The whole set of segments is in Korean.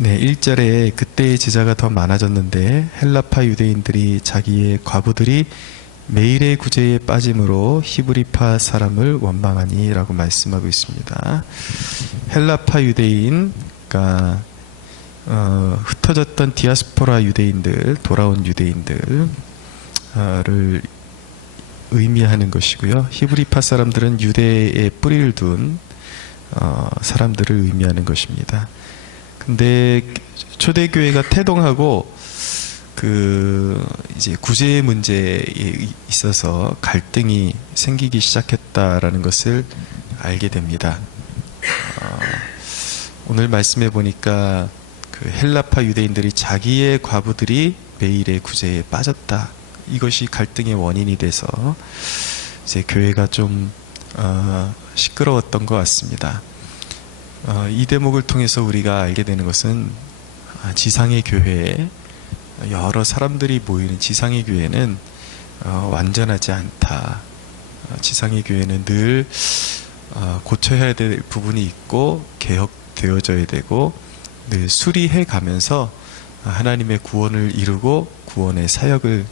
네, 1절에 그때의 제자가 더 많아졌는데 헬라파 유대인들이 자기의 과부들이 매일의 구제에 빠짐으로 히브리파 사람을 원망하니 라고 말씀하고 있습니다. 헬라파 유대인, 그러니까 흩어졌던 디아스포라 유대인들, 돌아온 유대인들을 의미하는 것이고요. 히브리파 사람들은 유대에 뿌리를 둔 사람들을 의미하는 것입니다. 근데 초대교회가 태동하고 이제 구제 문제에 있어서 갈등이 생기기 시작했다라는 것을 알게 됩니다. 오늘 말씀해 보니까 그 헬라파 유대인들이 자기의 과부들이 매일의 구제에 빠졌다. 이것이 갈등의 원인이 돼서 이제 교회가 좀 시끄러웠던 것 같습니다. 이 대목을 통해서 우리가 알게 되는 것은 지상의 교회에 여러 사람들이 모이는 지상의 교회는 완전하지 않다. 지상의 교회는 늘 고쳐야 될 부분이 있고 개혁되어져야 되고 늘 수리해 가면서 하나님의 구원을 이루고 구원의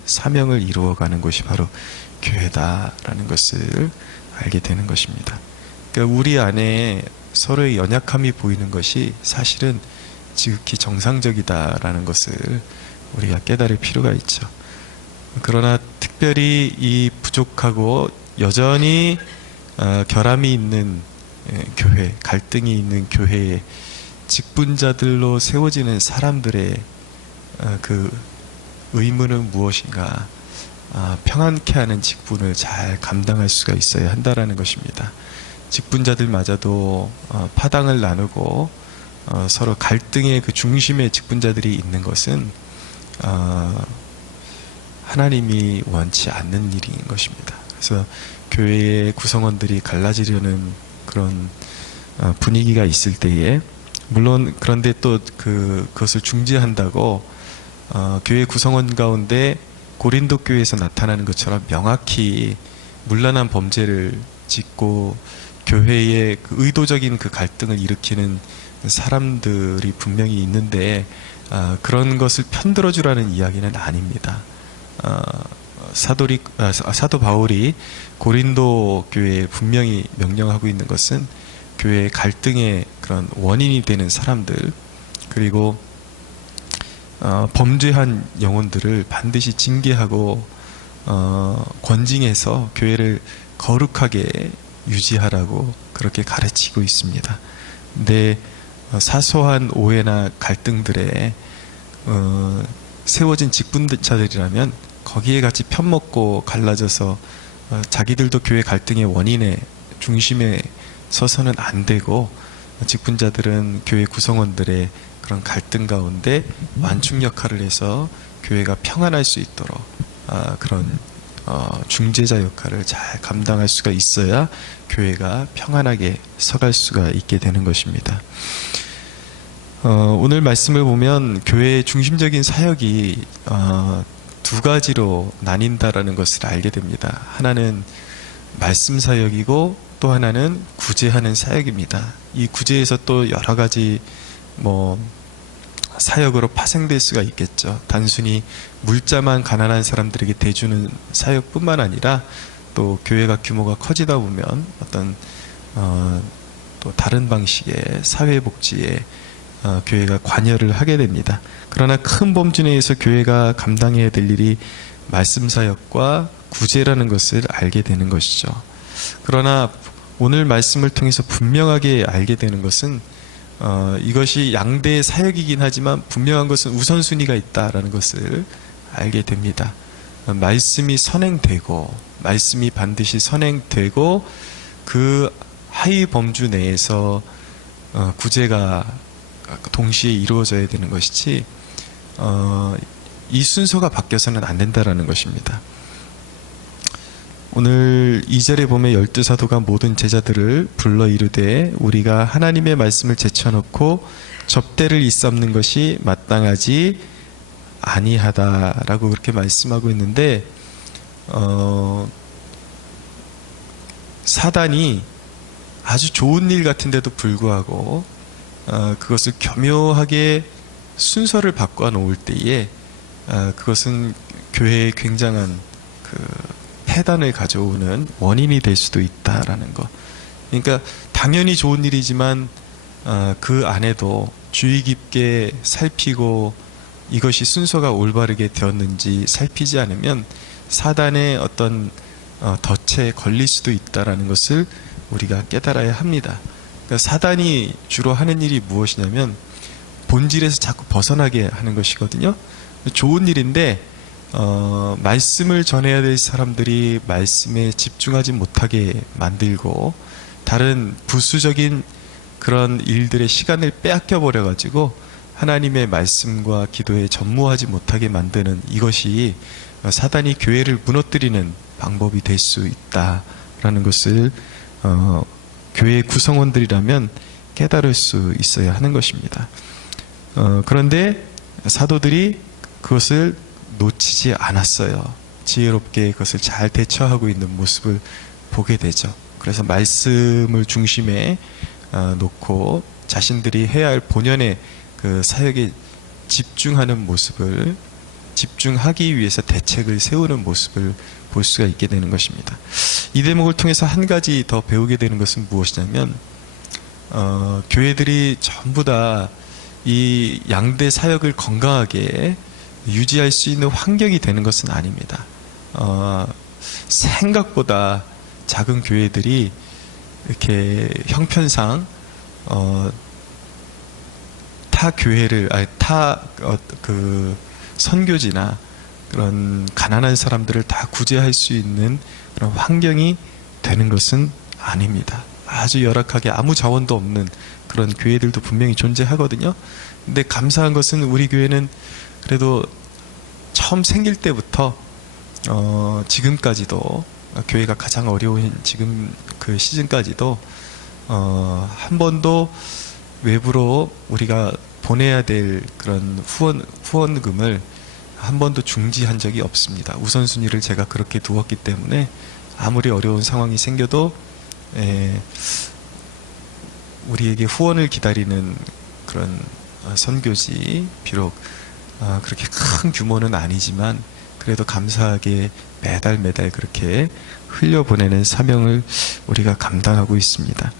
사명을 이루어가는 것이 바로 교회다라는 것을 알게 되는 것입니다. 그러니까 우리 안에 서로의 연약함이 보이는 것이 사실은 지극히 정상적이다라는 것을 우리가 깨달을 필요가 있죠. 그러나 특별히 이 부족하고 여전히 결함이 있는 교회, 갈등이 있는 교회의 직분자들로 세워지는 사람들의 그 의무는 무엇인가? 평안케 하는 직분을 잘 감당할 수가 있어야 한다라는 것입니다. 직분자들마저도 파당을 나누고 서로 갈등의 그 중심에 직분자들이 있는 것은 하나님이 원치 않는 일인 것입니다. 그래서 교회의 구성원들이 갈라지려는 그런 분위기가 있을 때에, 물론 그런데 또 그것을 중지한다고 교회 구성원 가운데 고린도 교회에서 나타나는 것처럼 명확히 문란한 범죄를 짓고 교회의 그 의도적인 그 갈등을 일으키는 사람들이 분명히 있는데 그런 것을 편들어주라는 이야기는 아닙니다. 사도 바울이 고린도 교회에 분명히 명령하고 있는 것은 교회의 갈등의 그런 원인이 되는 사람들, 그리고 범죄한 영혼들을 반드시 징계하고 권징해서 교회를 거룩하게 유지하라고 그렇게 가르치고 있습니다. 근데 사소한 오해나 갈등들에 세워진 직분자들이라면 거기에 같이 편먹고 갈라져서 자기들도 교회 갈등의 원인의 중심에 서서는 안 되고, 직분자들은 교회 구성원들의 그런 갈등 가운데 완충 역할을 해서 교회가 평안할 수 있도록 그런 중재자 역할을 잘 감당할 수가 있어야 교회가 평안하게 서갈 수가 있게 되는 것입니다. 오늘 말씀을 보면 교회의 중심적인 사역이 두 가지로 나뉜다라는 것을 알게 됩니다. 하나는 말씀 사역이고 또 하나는 구제하는 사역입니다. 이 구제에서 또 여러 가지 사역으로 파생될 수가 있겠죠. 단순히 물자만 가난한 사람들에게 대주는 사역뿐만 아니라 또 교회가 규모가 커지다 보면 어떤 또 다른 방식의 사회복지에 교회가 관여를 하게 됩니다. 그러나 큰 범주 내에서 교회가 감당해야 될 일이 말씀 사역과 구제라는 것을 알게 되는 것이죠. 그러나 오늘 말씀을 통해서 분명하게 알게 되는 것은 이것이 양대의 사역이긴 하지만 분명한 것은 우선순위가 있다라는 것을 알게 됩니다. 말씀이 선행되고, 말씀이 반드시 선행되고 그 하위 범주 내에서 구제가 동시에 이루어져야 되는 것이지 이 순서가 바뀌어서는 안 된다라는 것입니다. 오늘 2절에 보면 12사도가 모든 제자들을 불러 이르되 우리가 하나님의 말씀을 제쳐놓고 접대를 일삼는 것이 마땅하지 아니하다라고 그렇게 말씀하고 있는데, 사단이 아주 좋은 일 같은데도 불구하고 그것을 교묘하게 순서를 바꿔 놓을 때에 그것은 교회에 굉장한 그 폐단을 가져오는 원인이 될 수도 있다라는 거. 그러니까 당연히 좋은 일이지만 그 안에도 주의 깊게 살피고 이것이 순서가 올바르게 되었는지 살피지 않으면 사단의 어떤 덫에 걸릴 수도 있다라는 것을 우리가 깨달아야 합니다. 그러니까 사단이 주로 하는 일이 무엇이냐면 본질에서 자꾸 벗어나게 하는 것이거든요. 좋은 일인데 말씀을 전해야 될 사람들이 말씀에 집중하지 못하게 만들고 다른 부수적인 그런 일들의 시간을 빼앗겨 버려 가지고 하나님의 말씀과 기도에 전무하지 못하게 만드는 이것이 사단이 교회를 무너뜨리는 방법이 될 수 있다라는 것을 교회의 구성원들이라면 깨달을 수 있어야 하는 것입니다. 그런데 사도들이 그것을 놓치지 않았어요. 지혜롭게 그것을 잘 대처하고 있는 모습을 보게 되죠. 그래서 말씀을 중심에 놓고 자신들이 해야 할 본연의 그 사역에 집중하는 모습을 집중하기 위해서 대책을 세우는 모습을 볼 수가 있게 되는 것입니다. 이 대목을 통해서 한 가지 더 배우게 되는 것은 무엇이냐면 교회들이 전부 다 이 양대 사역을 건강하게 유지할 수 있는 환경이 되는 것은 아닙니다. 생각보다 작은 교회들이 이렇게 형편상 타 교회를 그 선교지나 그런 가난한 사람들을 다 구제할 수 있는 그런 환경이 되는 것은 아닙니다. 아주 열악하게 아무 자원도 없는 그런 교회들도 분명히 존재하거든요. 근데 감사한 것은 우리 교회는 그래도 처음 생길 때부터 지금까지도 교회가 가장 어려운 지금 그 시즌까지도 한 번도 외부로 우리가 보내야 될 그런 후원금을 한 번도 중지한 적이 없습니다. 우선순위를 제가 그렇게 두었기 때문에 아무리 어려운 상황이 생겨도 우리에게 후원을 기다리는 그런 선교지, 비록 그렇게 큰 규모는 아니지만 그래도 감사하게 매달 그렇게 흘려보내는 사명을 우리가 감당하고 있습니다.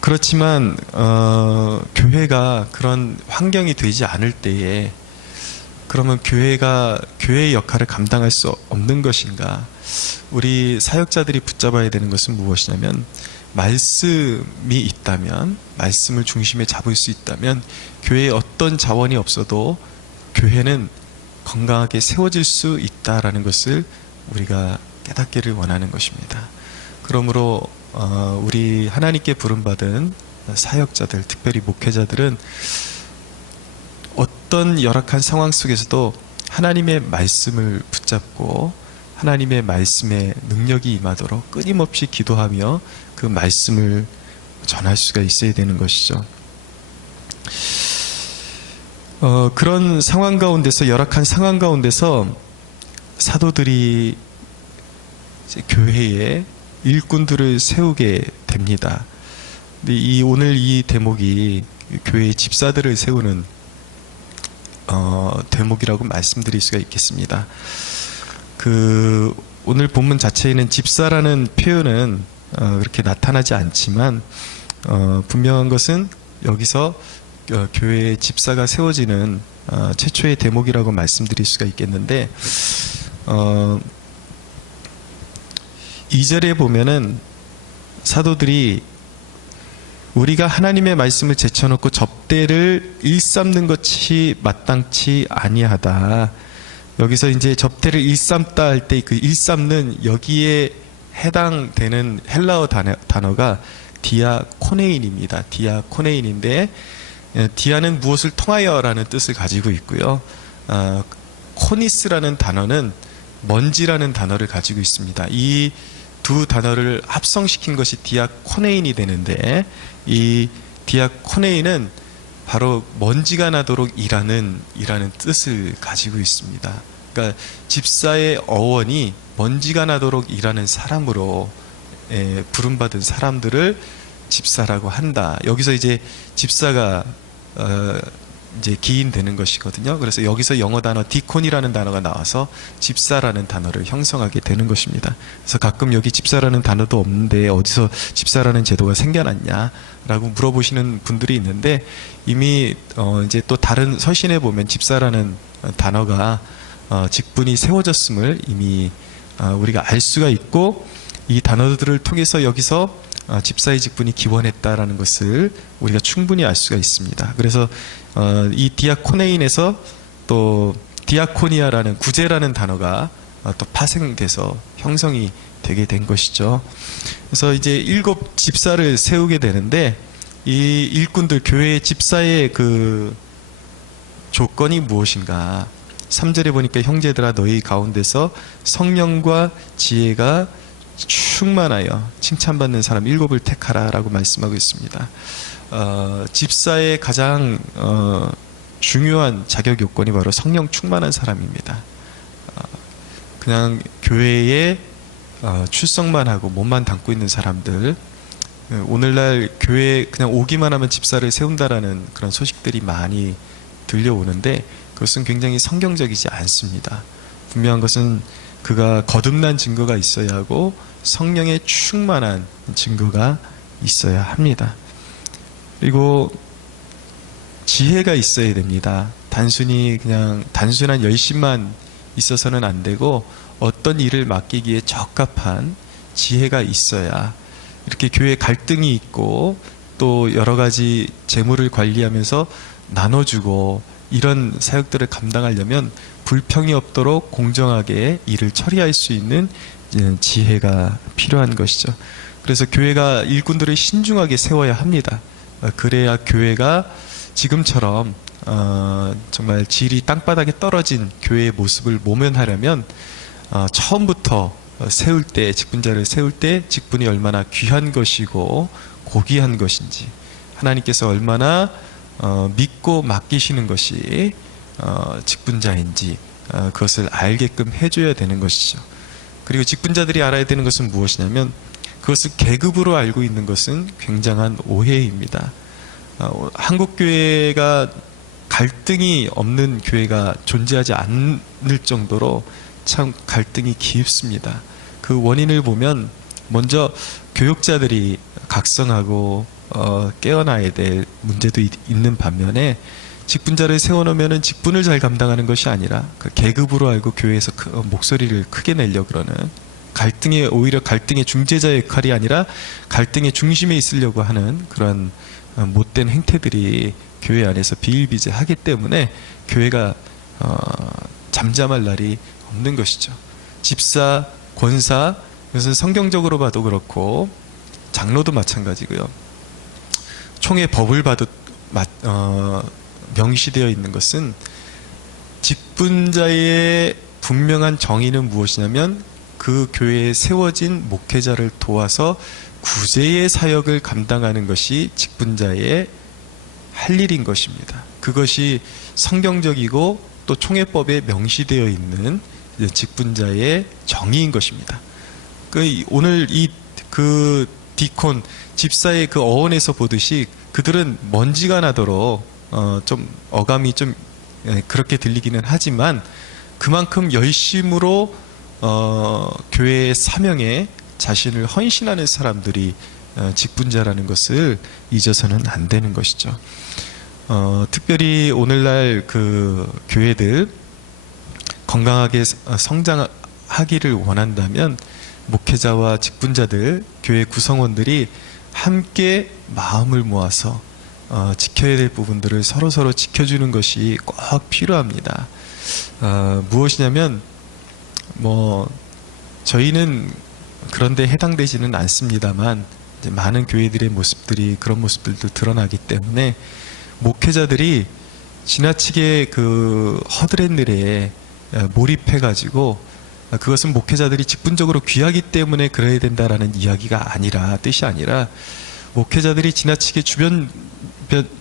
그렇지만 교회가 그런 환경이 되지 않을 때에 그러면 교회의 역할을 감당할 수 없는 것인가? 우리 사역자들이 붙잡아야 되는 것은 무엇이냐면 말씀이 있다면, 말씀을 중심에 잡을 수 있다면 교회에 어떤 자원이 없어도 교회는 건강하게 세워질 수 있다라는 것을 우리가 깨닫기를 원하는 것입니다. 그러므로 우리 하나님께 부름받은 사역자들, 특별히 목회자들은 어떤 열악한 상황 속에서도 하나님의 말씀을 붙잡고 하나님의 말씀에 능력이 임하도록 끊임없이 기도하며 그 말씀을 전할 수가 있어야 되는 것이죠. 그런 상황 가운데서, 열악한 상황 가운데서 사도들이 이제 교회에 일꾼들을 세우게 됩니다. 근데 오늘 이 대목이 교회의 집사들을 세우는 대목이라고 말씀드릴 수가 있겠습니다. 오늘 본문 자체에는 집사라는 표현은 그렇게 나타나지 않지만 분명한 것은 여기서 교회의 집사가 세워지는 최초의 대목이라고 말씀드릴 수가 있겠는데 2절에 보면은 사도들이 우리가 하나님의 말씀을 제쳐놓고 접대를 일삼는 것이 마땅치 아니하다. 여기서 이제 접대를 일삼다 할 때 그 일삼는 여기에 해당되는 헬라어 단어가 디아코네인입니다. 디아코네인인데 디아는 무엇을 통하여라는 뜻을 가지고 있고요. 코니스라는 단어는 먼지라는 단어를 가지고 있습니다. 이 두 단어를 합성시킨 것이 디아코네인이 되는데 이 디아코네인은 바로 먼지가 나도록 일하는 뜻을 가지고 있습니다. 그러니까 집사의 어원이 먼지가 나도록 일하는 사람으로 부름받은 사람들을 집사라고 한다. 여기서 이제 집사가 이제 기인되는 것이거든요. 그래서 여기서 영어 단어 디콘이라는 단어가 나와서 집사라는 단어를 형성하게 되는 것입니다. 그래서 가끔 여기 집사라는 단어도 없는데 어디서 집사라는 제도가 생겨났냐라고 물어보시는 분들이 있는데, 이미 이제 또 다른 서신에 보면 집사라는 단어가 직분이 세워졌음을 이미 우리가 알 수가 있고, 이 단어들을 통해서 여기서 집사의 직분이 기원했다라는 것을 우리가 충분히 알 수가 있습니다. 그래서 이 디아코네인에서 또 디아코니아라는 구제라는 단어가 또 파생돼서 형성이 되게 된 것이죠. 그래서 이제 7 집사를 세우게 되는데, 이 일꾼들, 교회의 집사의 그 조건이 무엇인가? 3절에 보니까 형제들아 너희 가운데서 성령과 지혜가 충만하여 칭찬받는 사람 7을 택하라 라고 말씀하고 있습니다. 집사의 가장 중요한 자격 요건이 바로 성령 충만한 사람입니다. 그냥 교회에 출석만 하고 몸만 담고 있는 사람들, 오늘날 교회에 그냥 오기만 하면 집사를 세운다라는 그런 소식들이 많이 들려오는데, 그것은 굉장히 성경적이지 않습니다. 분명한 것은 그가 거듭난 증거가 있어야 하고 성령의 충만한 증거가 있어야 합니다. 그리고 지혜가 있어야 됩니다. 단순히 그냥 단순한 열심만 있어서는 안 되고, 어떤 일을 맡기기에 적합한 지혜가 있어야, 이렇게 교회 갈등이 있고 또 여러 가지 재물을 관리하면서 나눠주고 이런 사역들을 감당하려면 불평이 없도록 공정하게 일을 처리할 수 있는 지혜가 필요한 것이죠. 그래서 교회가 일꾼들을 신중하게 세워야 합니다. 그래야 교회가 지금처럼 정말 질이 땅바닥에 떨어진 교회의 모습을 모면하려면 처음부터 세울 때, 직분자를 세울 때 직분이 얼마나 귀한 것이고 고귀한 것인지, 하나님께서 얼마나 믿고 맡기시는 것이 직분자인지 그것을 알게끔 해줘야 되는 것이죠. 그리고 직분자들이 알아야 되는 것은 무엇이냐면, 그것을 계급으로 알고 있는 것은 굉장한 오해입니다. 한국교회가 갈등이 없는 교회가 존재하지 않을 정도로 참 갈등이 깊습니다. 그 원인을 보면, 먼저 교육자들이 각성하고 깨어나야 될 문제도 있는 반면에, 직분자를 세워놓으면 직분을 잘 감당하는 것이 아니라 그 계급으로 알고 교회에서 목소리를 크게 내려고 그러는, 오히려 갈등의 중재자의 역할이 아니라 갈등의 중심에 있으려고 하는 그런 못된 행태들이 교회 안에서 비일비재하기 때문에 교회가 잠잠할 날이 없는 것이죠. 집사, 권사, 그것은 성경적으로 봐도 그렇고 장로도 마찬가지고요. 총회 법을 봐도 명시되어 있는 것은, 직분자의 분명한 정의는 무엇이냐면 그 교회에 세워진 목회자를 도와서 구제의 사역을 감당하는 것이 직분자의 할 일인 것입니다. 그것이 성경적이고 또 총회법에 명시되어 있는 직분자의 정의인 것입니다. 오늘 그 디콘, 집사의 그 어원에서 보듯이 그들은 먼지가 나도록 좀 어감이 좀 그렇게 들리기는 하지만, 그만큼 열심으로 교회의 사명에 자신을 헌신하는 사람들이 직분자라는 것을 잊어서는 안 되는 것이죠. 특별히 오늘날 그 교회들 건강하게 성장하기를 원한다면, 목회자와 직분자들, 교회 구성원들이 함께 마음을 모아서 지켜야 될 부분들을 서로 지켜주는 것이 꼭 필요합니다. 무엇이냐면, 저희는 그런데 해당되지는 않습니다만, 이제 많은 교회들의 모습들이, 그런 모습들도 드러나기 때문에, 목회자들이 지나치게 그 허드렛 일에 몰입해가지고, 그것은 목회자들이 직분적으로 귀하기 때문에 그래야 된다라는 이야기가 아니라, 뜻이 아니라, 목회자들이 지나치게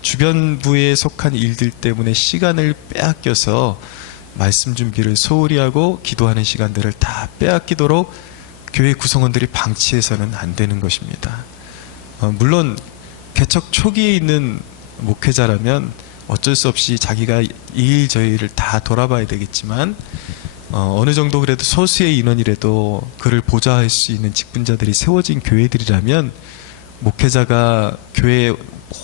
주변부에 속한 일들 때문에 시간을 빼앗겨서 말씀 준비를 소홀히 하고 기도하는 시간들을 다 빼앗기도록 교회 구성원들이 방치해서는 안 되는 것입니다. 물론 개척 초기에 있는 목회자라면 어쩔 수 없이 자기가 이 저희를 다 돌아봐야 되겠지만 어느 정도 그래도 소수의 인원이라도 그를 보좌할 수 있는 직분자들이 세워진 교회들이라면 목회자가 교회의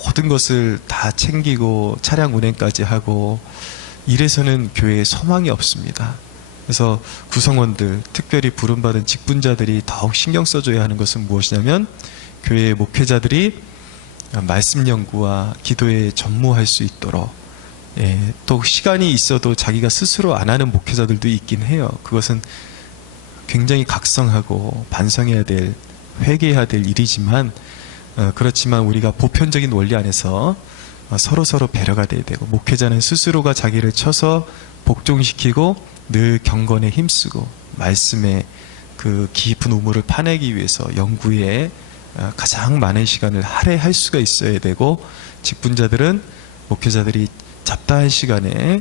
모든 것을 다 챙기고 차량 운행까지 하고 이래서는 교회에 소망이 없습니다. 그래서 구성원들, 특별히 부름받은 직분자들이 더욱 신경 써줘야 하는 것은 무엇이냐면 교회의 목회자들이 말씀 연구와 기도에 전무할 수 있도록, 또 시간이 있어도 자기가 스스로 안 하는 목회자들도 있긴 해요. 그것은 굉장히 각성하고 반성해야 될, 회개해야 될 일이지만 그렇지만 우리가 보편적인 원리 안에서 서로 배려가 돼야 되고, 목회자는 스스로가 자기를 쳐서 복종시키고 늘 경건에 힘쓰고 말씀의 그 깊은 우물을 파내기 위해서 연구에 가장 많은 시간을 할애할 수가 있어야 되고, 직분자들은 목회자들이 잡다한 시간에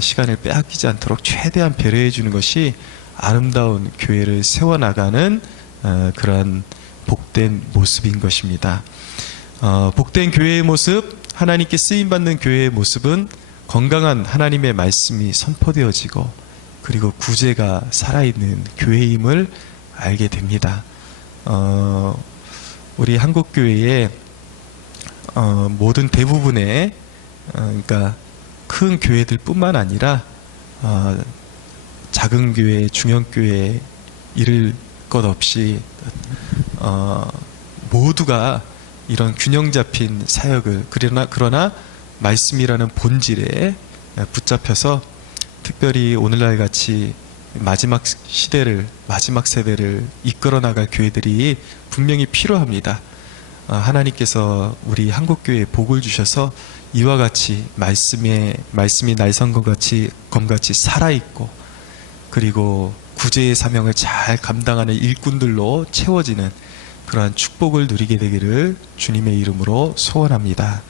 시간을 빼앗기지 않도록 최대한 배려해 주는 것이 아름다운 교회를 세워나가는 그러한 복된 모습인 것입니다. 복된 교회의 모습, 하나님께 쓰임받는 교회의 모습은 건강한 하나님의 말씀이 선포되어지고 그리고 구제가 살아있는 교회임을 알게 됩니다. 우리 한국교회의 모든 대부분의 그러니까 큰 교회들 뿐만 아니라 작은 교회, 중형교회 이를 것 없이 모두가 이런 균형 잡힌 사역을, 그러나 말씀이라는 본질에 붙잡혀서 특별히 오늘날 같이 마지막 시대를, 마지막 세대를 이끌어 나갈 교회들이 분명히 필요합니다. 하나님께서 우리 한국교회에 복을 주셔서 이와 같이 말씀이 날성검같이 살아있고 그리고 구제의 사명을 잘 감당하는 일꾼들로 채워지는 그러한 축복을 누리게 되기를 주님의 이름으로 소원합니다.